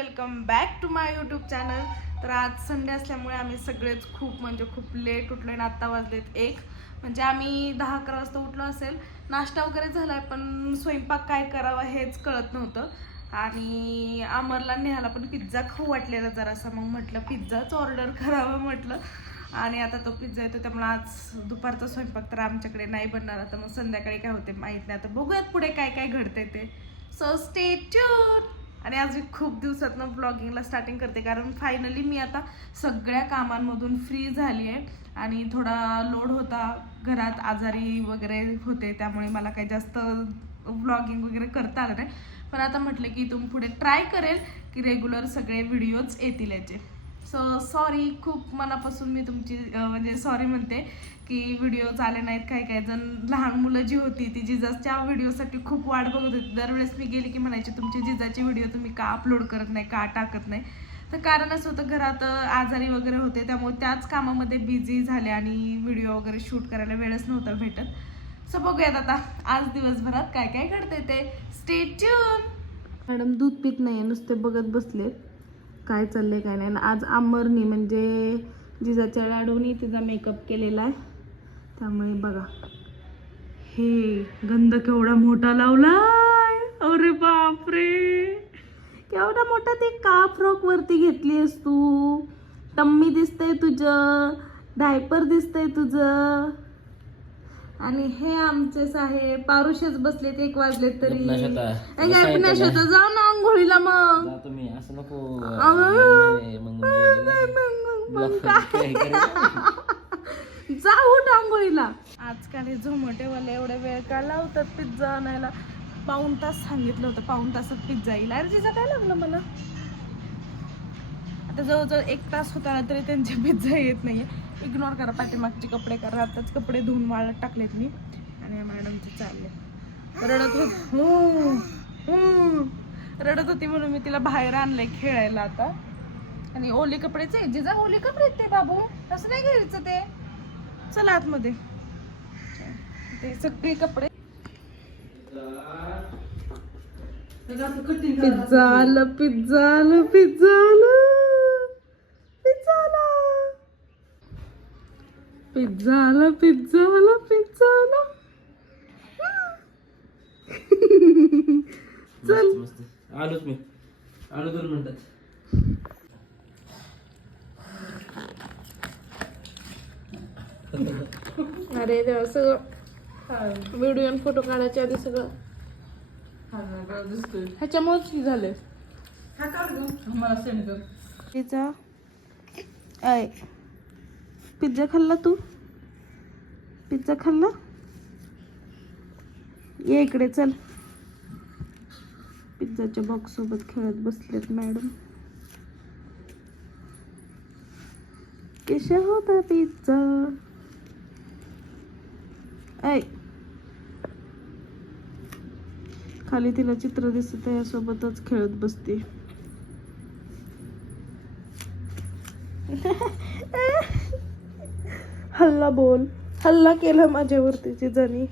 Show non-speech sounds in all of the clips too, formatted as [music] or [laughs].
Welcome back to my YouTube channel. तर आज Sunday असल्यामुळे आम्ही सगळेच खूप म्हणजे खूप लेट उठलो आणि आत्ता वाजलेत एक. म्हणजे आम्ही दहा अकरा वाजता उठलो असेल. नाश्ता वगैरे झाला आहे पण स्वयंपाक काय करावा हेच कळत नव्हतं. आणि अमरला नेहाला पण पिझ्झा खाऊ वाटलेला जरासा. मग म्हटलं पिझ्झाच ऑर्डर करावं म्हटलं. आणि आता तो पिझ्झा येतो त्यामुळे आज दुपारचा स्वयंपाक तर आमच्याकडे नाही बनणार. आता मग संध्याकाळी काय होते माहीत नाही. आता बघूयात पुढे काय काय घडतंय ते. सो स्टे ट्यून आणि आज मी खूप दिवसातनं ब्लॉगिंगला स्टार्टिंग करते. कारण फायनली मी आता सगळ्या कामांमधून फ्री झाली आहे. आणि थोडा लोड होता. घरात आजारी वगैरे होते. त्यामुळे मला काही जास्त ब्लॉगिंग वगैरे करता आलं नाही. पण आता म्हटलं की इथून पुढे ट्राय करेल की रेग्युलर सगळे व्हिडिओज येतील याचे. सो सॉरी खूप मनापासून मी तुमची म्हणजे सॉरी म्हणते की व्हिडिओ आले नाहीत काही काही जण. लहान मुलं जी होती ती जिजाच्या व्हिडिओसाठी खूप वाट बघत होती. दरवेळेस मी गेली की म्हणायची तुमचे जिजाचे व्हिडिओ तुम्ही का अपलोड करत नाही का टाकत नाही? तर कारण असं होतं घरात आजारी वगैरे होते त्यामुळे त्याच कामामध्ये बिझी झाले आणि व्हिडिओ वगैरे शूट करायला वेळच नव्हता भेटत. सो बघूयात आता आज दिवसभरात काय काय घडते ते. स्टे ट्यून मॅडम दूध पित नाही नुसते बघत बसलेत. काय चाललंय काय नाही. आज आमरनी म्हणजे जिजाच्या लाडूनी तिचा मेकअप केलेला आहे. त्यामुळे बघा. हे गंध केवढा मोठा लावलाय. अरे बापरे. केवढा मोठा ते का फ्रॉक वरती घेतलीस तू. टम्मी दिसतंय तुझं. डायपर दिसतंय तुझं. आणि हे आमचेच आहे पारुशेच बसलेत एक वाजले तरी. काय नशेता जाऊ ना आंघोळीला मग. नको मग मग- मग- जाऊ आंघोळीला आजकाल हे झोमॅटोवाले एवढे वेळ का लावतात पिझ्झा आणायला? पाऊन तास सांगितलं होतं पाऊन तासात पिझ्झा येईल. अरे तिचं काय लागलं मला? आता जवळजवळ एक तास होता ना तरी त्यांचे पिझ्झा येत नाहीये. इग्नोर करा पाठीमागचे कपडे करा. आताच कपडे धुवून वाळत टाकलेत मी. आणि मॅडमचे चालले. रडत होत. हो. रडत होती म्हणून मी तिला बाहेर आणलंय खेळायला आता. आणि ओले कपडेच आहे जिजा ओले कपडे ते बाबू असं नाही घ्यायचं ते. चला आतमध्ये. ते सगळे कपडे. पिझ्झा आलं पिझ्झा आलं पिझ्झा आलं. पिझ्झा आला. पिझ्झा आला पिझ्झा आला पिझ्झा आला. चल. आलोच मी. आलो दोन मिनिटात. अरे देवा सगळं. व्हिडिओ आणि फोटो काढायच्या आधी सगळं. ह्याच्यामुळेच की झाले पिझ्झा. आय. पिझ्झा खाल्ला तू? पिझ्झा खाल्ला? ये इकडे चल. पिझ्झाच्या बॉक्स सोबत खेळत बसलेत मॅडम केशा होता पिझ्झा ऐ. खाली तिला चित्र दिसत आहे सोबतच खेळत बसते. [laughs] हल्ला बोल. हल्ला केला माझ्यावरती जणी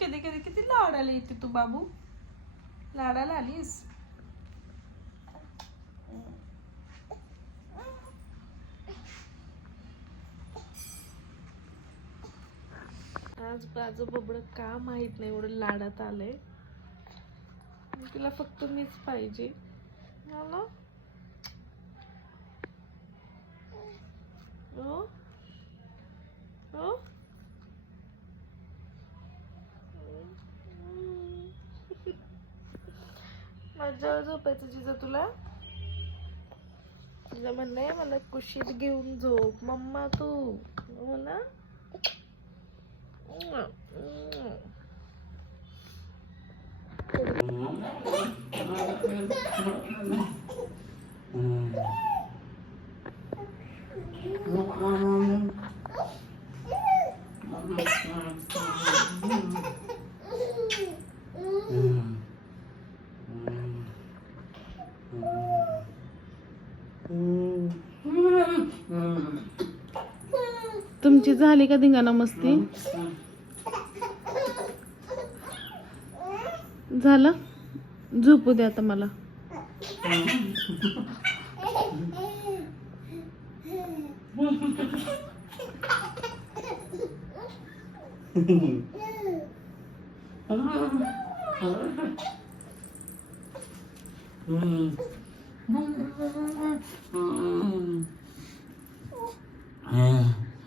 कधी कधी किती लाडाला येते तू बाबू? लाडाला आलीस? आज माझं बबड का माहीत नाही एवढं लाडात आलंय. तिला फक्त मीच पाहिजे. मला? हो? हो? माझ्यावर झोपायचं जिजा तुला? तुझं म्हणणं आहे मला कुशीत घेऊन झोप. मम्मा तू? हो? ना तुमची झाली का धिंगाणा मस्ती? झालं? झोपू दे आता मला.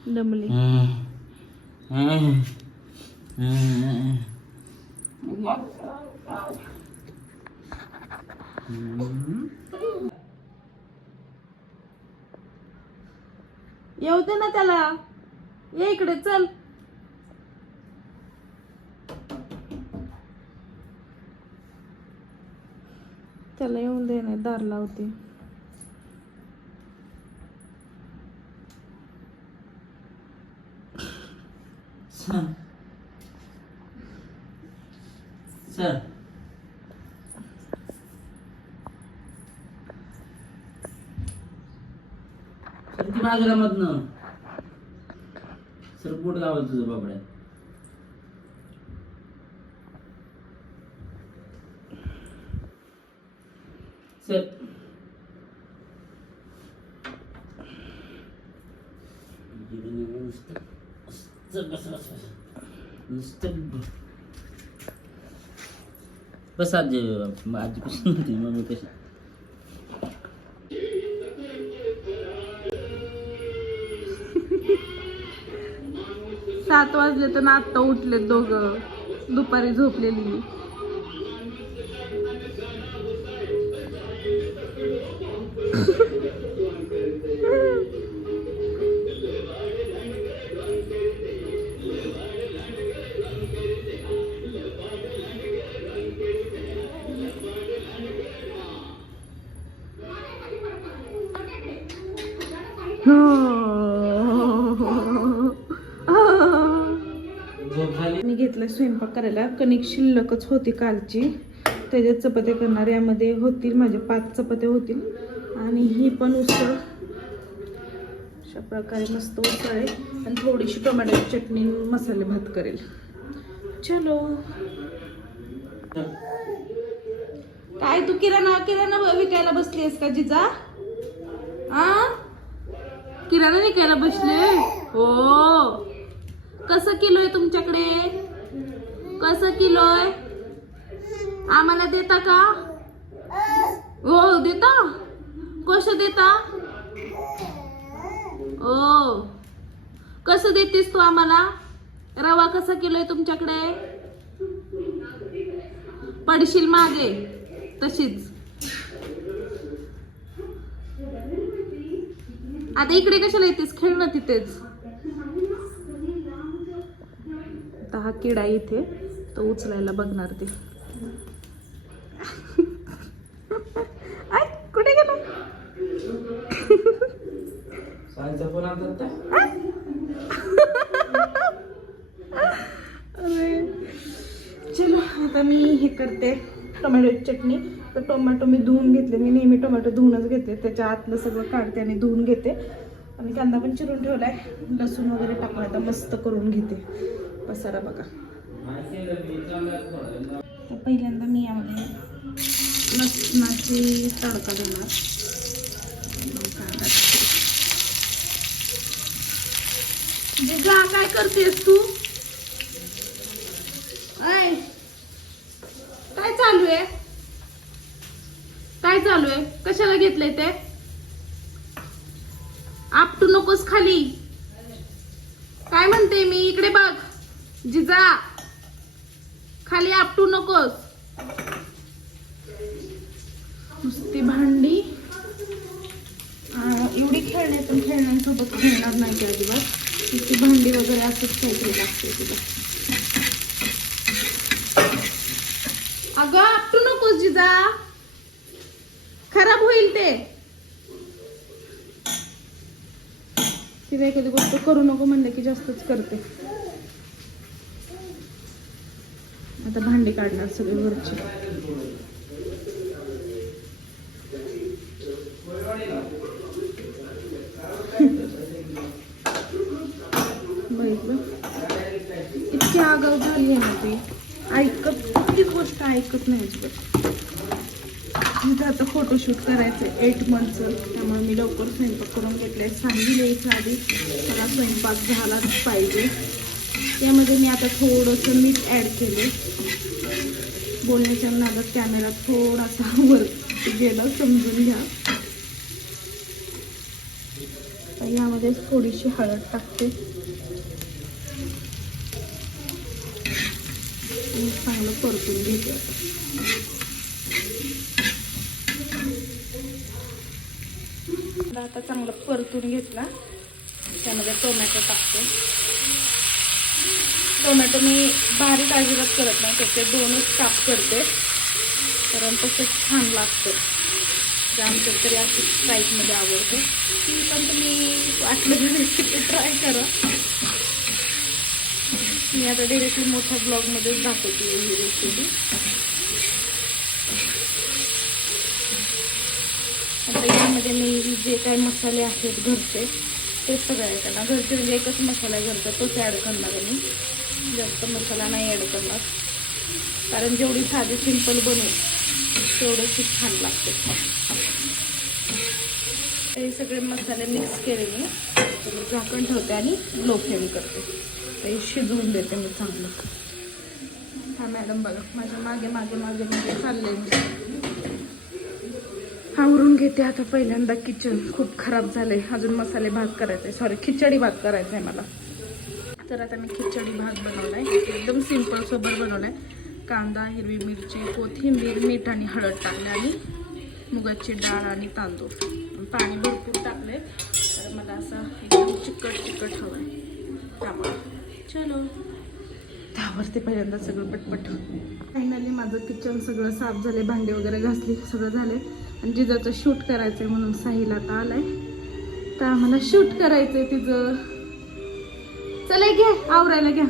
दमली. येऊ दे ना त्याला. ये इकडे चल. त्याला येऊन दे ना दार लावते सर सर सर सरपोट बाजूला सर तुझं बाबड्या. सर नुसतं नुसतं बस बस बस आज आजी आजीपासून होती? मम्मी कशी? सात वाजले तर ना आत्ता उठले दोघं दुपारी झोपलेली करायला कणिक शिल्लकच होती कालची. त्याच्यात चपात्या करणार यामध्ये होतील माझे पाच चपात्या होतील. आणि ही पण उसळ. अशा प्रकारे मस्त उसळ आहे. आणि थोडीशी टोमॅटोची चटणी मसाले भात करेल. चलो. काय तू किराणा किराणा विकायला बसली आहेस का जिजा? आ? किराणा विकायला बसले हो. कसं किलो आहे तुमच्याकडे? कसं किलो आहे आम्हाला देता का? हो देता. कसं देता? ओ कसं देतेस तू आम्हाला? रवा कसा किलो आहे तुमच्याकडे? पडशील मागे. तशीच. आता इकडे कशाला येतेस? खेळ ना तिथेच. दहा हा किडा इथे. तो उचलायला बघणार ते. आय, कुठे गेला? अरे. चलो आता मी हे करते टोमॅटोची चटणी. तर टोमॅटो मी धुवून घेतले. मी नेहमी टोमॅटो धुवूनच घेते. त्याच्या आतलं सगळं काढते आणि धुवून घेते. आणि कांदा पण चिरून ठेवलाय. लसूण वगैरे टाकून आता मस्त करून घेते. पसारा बघा. तर पहिल्यांदा मी यामध्ये लसणाची तडका देणार. म्हणजे जिजा काय करतेस तू? ऐ काय चालू आहे? काय चालू आहे? कशाला घेतलंय ते? आपटू नकोस खाली. काय म्हणते मी? इकडे बघ. जिजा. खाली आपटू नकोस. नुसती भांडी. एवढी खेळणे पण खेळण्यांसोबत खेळणार नाही त्या अजिबात. नुसती भांडी वगैरे असंच काहीतरी लागते तिला. अगं आपटू नकोस जिजा. खराब होईल ते. तिला एखादी गोष्ट करू नको म्हणलं की जास्तच करते. आता भांडी काढणार सगळे वरची. बघितलं इतकी आगाव झाली आहे ना ती ऐकत ती गोष्ट ऐकत नाही अजिबात. तिथं आता फोटोशूट करायचं एट मंथचं त्यामुळे मी लवकर स्वयंपाक करून घेतलाय. सांगितले याच्या आधी मला स्वयंपाक झालाच पाहिजे. त्यामध्ये मी आता थोडंसं मीठ ॲड केले बोलण्याच्या नादात कॅमेरा थोडासा वर गेला समजून घ्या. यामध्ये थोडीशी हळद टाकते. चांगलं परतून घेते. आता आता चांगलं परतून घेतला. त्यामध्ये टोमॅटो टाकते. टोमॅटो मी बारीक अजिबात करत नाही त्याचे दोनच काप करते. कारण तसंच छान लागतं. त्यानंतर आमच्या तरी अशी टाईपमध्ये आवडते. ती पण तुम्ही वाटलं तर रेसिपी ट्राय करा. मी आता डिरेक्टली मोठ्या ब्लॉगमध्येच दाखवते ही रेसिपी आता यामध्ये मी जे काही मसाले आहेत घरचे ते सगळे ॲड करणार घरचे म्हणजे एकच मसाला घरचा तोच ॲड करणार आहे मी. जास्त मसाला नाही ॲड करणार. कारण जेवढी साधी सिंपल बनवू तेवढं खूप छान लागते. हे सगळे मसाले मिक्स केले मी. झाकण ठेवते आणि लो फ्लेम करते. ते शिजवून देते मी चांगलं. हा मॅडम बघा माझ्या मागे मागे मागे मागे चालले मी. आवरून घेते आता पहिल्यांदा किचन खूप खराब झालंय. अजून मसाले भात करायचे. सॉरी खिचडी भात करायचा आहे मला. तर आता मी खिचडी भात बनवला आहे एकदम सिंपल सोबत आहे कांदा हिरवी मिरची कोथिंबीर मीठ आणि हळद टाकले आणि मुगाची डाळ आणि तांदूळ. पाणी भरपूर टाकले तर मला असं एकदम चिकट चिकट हवं आहे त्यामुळे. चलो. त्यावरती पहिल्यांदा सगळं पटपट फायनली माझं किचन सगळं साफ झाले भांडे वगैरे घासले सगळं झाले आणि जिजाचं शूट करायचं आहे म्हणून साहिल आता आलाय. तर आम्हाला शूट करायचं आहे तिचं. चला घ्या आवरायला घ्या.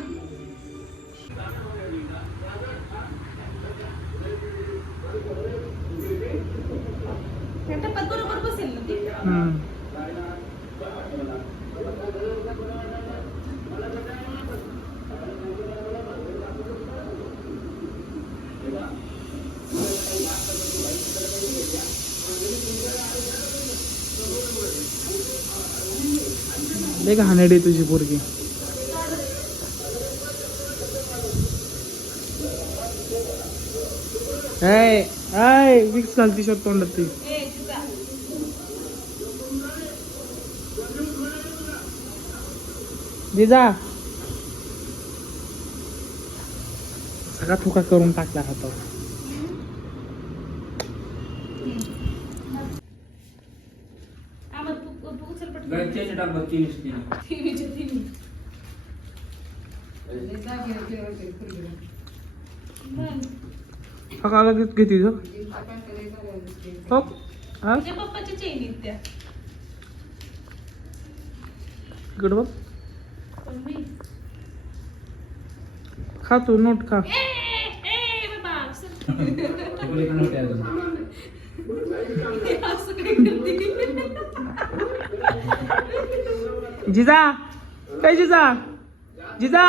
या बरोबर बसेल ना तुझी पोरगी. ऐ ऐ विक्स घालती शर्ट तोंडात ती जिजा. सगळा थुका करून टाकला हातावर Thank you. तू उचल पटकन. गळत्याचे डाग बघ तीन असतील. तिन्हीच्या तिन्ही. मग. सकाळ लगेच घेते हो हो तुझ्या पप्पाच्या चेन आहेत त्या इकडं बघ पण मी खा तू नोट खा ए, ए, बाबा, असं काय करते? जिजा काय जिजा जिजा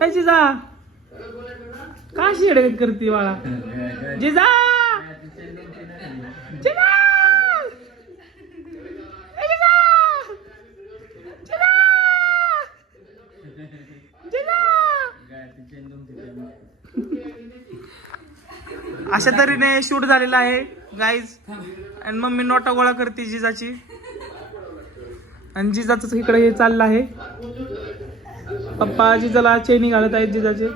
काय जिजा का शेड करते बाळा? जिजा! जिजा! अशा तऱ्हेने शूट झालेला आहे गाईज आणि मम्मी नोटा गोळा करते जिजाची. आणि जिजाच इकडे हे चाललं आहे. पप्पा जिजाला चेनी घालत आहेत जिजाचे.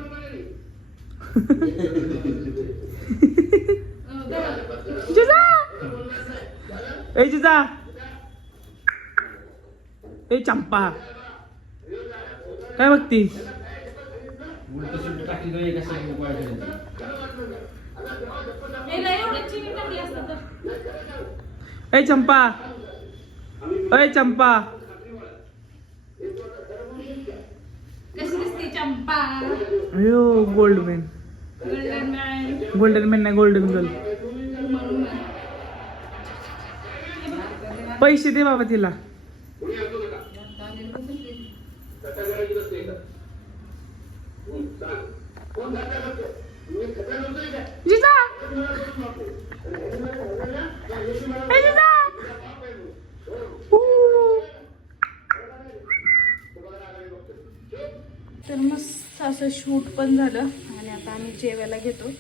जिजा! ए जिजा! ए चंपा! काय बघती. ए चंपा! ए चंपा! अयो गोल्ड मॅन गोल्डन मॅन नाही गोल्डन गर्ल पैसे दे बाबा तिला. जिजा ए, जिजा ऊ. तर मस्त असं शूट पण झालं आणि आता आम्ही जेवायला घेतो.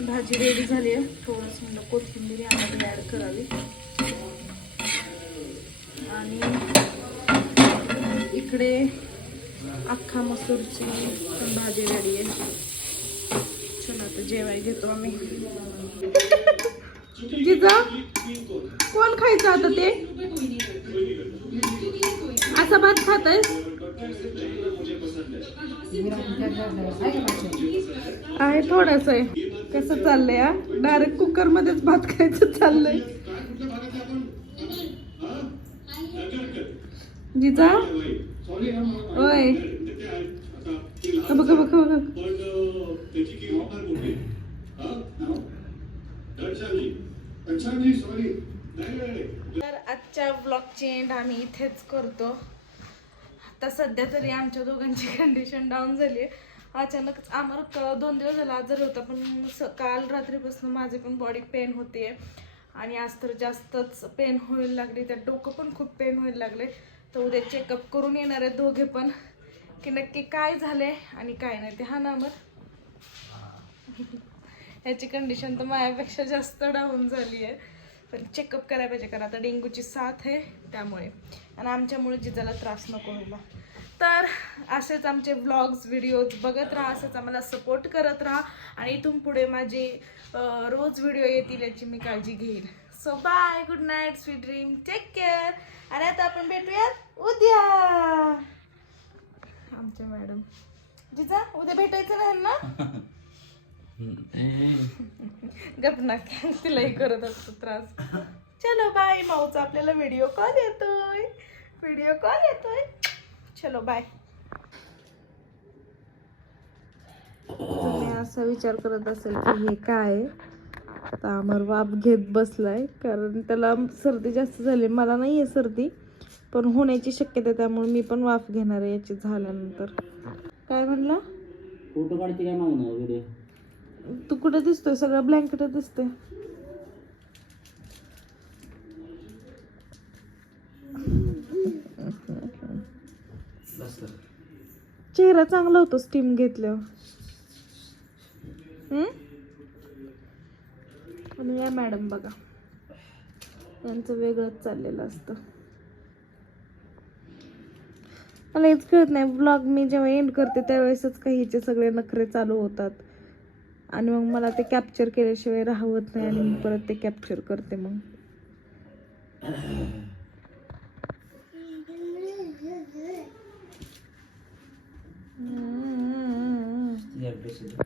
भाजी रेडी झाली आहे. थोडंसं म्हणलं कोथिंबीर आम्हाला ॲड करावी. आणि इकडे अख्खा मसूरची पण भाजी रेडी आहे. चला आता जेवाय घेतो आम्ही. जिजा कोण खायचं आता ते? असा भात खात आहे थोडस आहे. कसं चाललंय हा? डायरेक्ट कुकर मध्येच भात खायचं चाललंय. जिजा? होय. बघा बघा बघा तर आजच्या ब्लॉगची एंड आम्ही इथेच करतो. आता सध्या तरी आमच्या दोघांची कंडिशन डाऊन झाली आहे अचानकच आम्हाला दोन दिवस झाला आजार होता पण स- काल रात्रीपासून माझी पण बॉडी पेन होते आणि आज तर जास्तच पेन व्हायला लागली त्यात डोकं पण खूप पेन व्हायला लागले. तर उद्या चेकअप करून येणार आहे दोघे पण. की नक्की काय झाले आणि काय नाही ते हा ना मग याची कंडिशन तर माझ्यापेक्षा जास्त डाऊन झाली आहे पण चेकअप करायला पाहिजे कारण आता डेंग्यूची साथ आहे त्यामुळे. आणि आमच्यामुळे जिजाला त्रास नको व्हायला. तर असेच आमचे व्लॉग्स व्हिडिओज बघत राहा असंच आम्हाला सपोर्ट करत राहा. आणि इथून पुढे माझे रोज व्हिडिओ येतील याची मी काळजी घेईन. So bye good night sweet dream take care आणि आता आपण भेटूयात उद्या. आमच्या मॅडम. जिजा उद्या भेटायचं नाही ना? [laughs] गप ना तिलाही करत असतो त्रास. चलो बाय माऊचा आपल्याला व्हिडिओ कॉल येतोय. व्हिडिओ कॉल येतोय. चलो बाय तुम्ही असा विचार करत असेल की हे काय आहे? तर अमर वाफ घेत बसलाय कारण त्याला सर्दी जास्त झाली. मला नाही आहे सर्दी पण होण्याची शक्यता आहे त्यामुळे मी पण वाफ घेणार आहे याची झाल्यानंतर. काय म्हणला? फोटो काढते काय मागणार व्हिडिओ तू कुठे दिसतोय? सगळं ब्लँकेट दिसतंय. चेहरा चांगला होतो स्टीम घेतल्यावर. आणि या मॅडम बघा. यांचं वेगळंच चाललेलं असतं. मला हेच कळत नाही. ब्लॉग मी जेव्हा एंड करते त्यावेळेसच काही हिचे सगळे नखरे चालू होतात. आणि मग मला ते कॅप्चर केल्याशिवाय राहवत नाही आणि मी परत ते कॅप्चर करते मग. या बेसिक